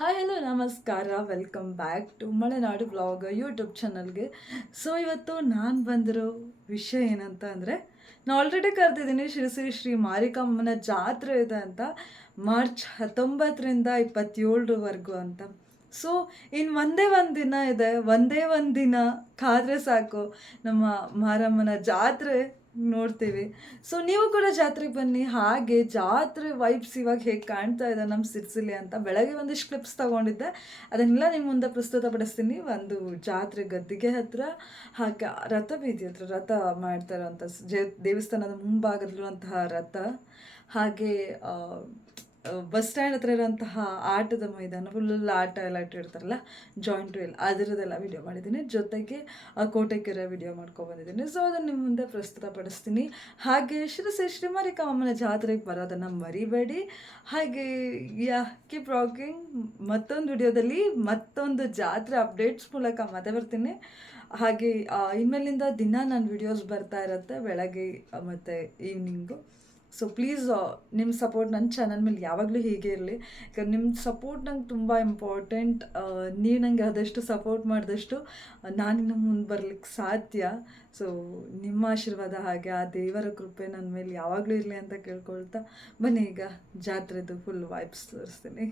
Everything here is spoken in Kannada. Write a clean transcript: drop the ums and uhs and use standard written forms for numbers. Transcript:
ಹಾಯ್ ಹಲೋ ನಮಸ್ಕಾರ, welcome back to Malenadu blog YouTube ಚಾನಲ್ಗೆ. ಸೊ ಇವತ್ತು ನಾನು ಬಂದಿರೋ ವಿಷಯ ಏನಂತ ಅಂದರೆ, ನಾನು ಆಲ್ರೆಡಿ ಕರೆದಿದ್ದೀನಿ ಶ್ರೀ ಶ್ರೀ ಮಾರಿಕಾಮ್ಮನ ಜಾತ್ರೆ ಇದೆ ಅಂತ, ಮಾರ್ಚ್ 19ರಿಂದ 27ರವರೆಗೂ ಅಂತ. ಸೊ ಇನ್ನು ಒಂದೇ ಒಂದು ದಿನ ಇದೆ, ಒಂದೇ ಒಂದು ದಿನ ಕಾದರೆ ಸಾಕು, ನಮ್ಮ ಮಾರಮ್ಮನ ಜಾತ್ರೆ ನೋಡ್ತೀವಿ. ಸೊ ನೀವು ಕೂಡ ಜಾತ್ರೆಗೆ ಬನ್ನಿ. ಹಾಗೆ ಜಾತ್ರೆ ವೈಬ್ಸ್ ಇವಾಗ ಹೇಗೆ ಕಾಣ್ತಾ ಇದೆ ನಮ್ಮ ಸಿರ್ಸಿಲಿ ಅಂತ ಬೆಳಗ್ಗೆ ಒಂದಿಷ್ಟು ಕ್ಲಿಪ್ಸ್ ತೊಗೊಂಡಿದ್ದೆ, ಅದನ್ನೆಲ್ಲ ನಿಮ್ಮ ಮುಂದೆ ಪ್ರಸ್ತುತಪಡಿಸ್ತೀನಿ. ಒಂದು ಜಾತ್ರೆ ಗದ್ದಿಗೆ ಹತ್ರ, ಹಾಗೆ ರಥಬೀದಿ ಹತ್ರ ರಥ ಮಾಡ್ತಾ ಇರೋಂಥ ದೇವಸ್ಥಾನದ ಮುಂಭಾಗದಲ್ಲಿರುವಂತಹ ರಥ, ಹಾಗೆ ಬಸ್ ಸ್ಟ್ಯಾಂಡ್ ಹತ್ರ ಇರೋಂತಹ ಆಟದ ಮೈದಾನ, ಫುಲ್ ಆಟ ಎಲ್ಲ ಇಟ್ಟಿರ್ತಾರಲ್ಲ, ಜಾಯಿಂಟ್ ವೀಲ್, ಅದರದ್ದೆಲ್ಲ ವಿಡಿಯೋ ಮಾಡಿದ್ದೀನಿ. ಜೊತೆಗೆ ಕೋಟೆಕೆರೆ ವಿಡಿಯೋ ಮಾಡ್ಕೊಬಂದಿದ್ದೀನಿ. ಸೊ ಅದನ್ನು ನಿಮ್ಮ ಮುಂದೆ ಪ್ರಸ್ತುತಪಡಿಸ್ತೀನಿ. ಹಾಗೆ ಶ್ರೀ ಮಾರಿಕಾಮ್ಮನ ಜಾತ್ರೆಗೆ ಬರೋದನ್ನು ಮರಿಬೇಡಿ. ಹಾಗೆ ಕೀಪ್ ರಾಕಿಂಗ್. ಮತ್ತೊಂದು ವಿಡಿಯೋದಲ್ಲಿ ಮತ್ತೊಂದು ಜಾತ್ರೆ ಅಪ್ಡೇಟ್ಸ್ ಮೂಲಕ ಮತ್ತೆ ಬರ್ತೀನಿ. ಹಾಗೆ ಇನ್ಮೇಲಿಂದ ದಿನ ನನ್ನ ವಿಡಿಯೋಸ್ ಬರ್ತಾ ಇರುತ್ತೆ, ಬೆಳಗ್ಗೆ ಮತ್ತು ಈವ್ನಿಂಗು. ಸೊ ಪ್ಲೀಸ್ ನಿಮ್ಮ ಸಪೋರ್ಟ್ ನನ್ನ ಚಾನಲ್ ಮೇಲೆ ಯಾವಾಗಲೂ ಹೀಗೆ ಇರಲಿ. ಯಾಕಂದ್ರೆ ನಿಮ್ಮ ಸಪೋರ್ಟ್ ನಂಗೆ ತುಂಬ ಇಂಪಾರ್ಟೆಂಟ್. ನೀವು ನನಗೆ ಆದಷ್ಟು ಸಪೋರ್ಟ್ ಮಾಡಿದಷ್ಟು ನಾನಿನ್ನು ಮುಂದೆ ಬರ್ಲಿಕ್ಕೆ ಸಾಧ್ಯ. ಸೊ ನಿಮ್ಮ ಆಶೀರ್ವಾದ ಹಾಗೆ ಆ ದೇವರ ಕೃಪೆ ನನ್ನ ಮೇಲೆ ಯಾವಾಗಲೂ ಇರಲಿ ಅಂತ ಕೇಳ್ಕೊಳ್ತಾ ಬನ್ನಿ ಈಗ ಜಾತ್ರೆದು ಫುಲ್ ವೈಬ್ಸ್ ತೋರಿಸ್ತೀನಿ.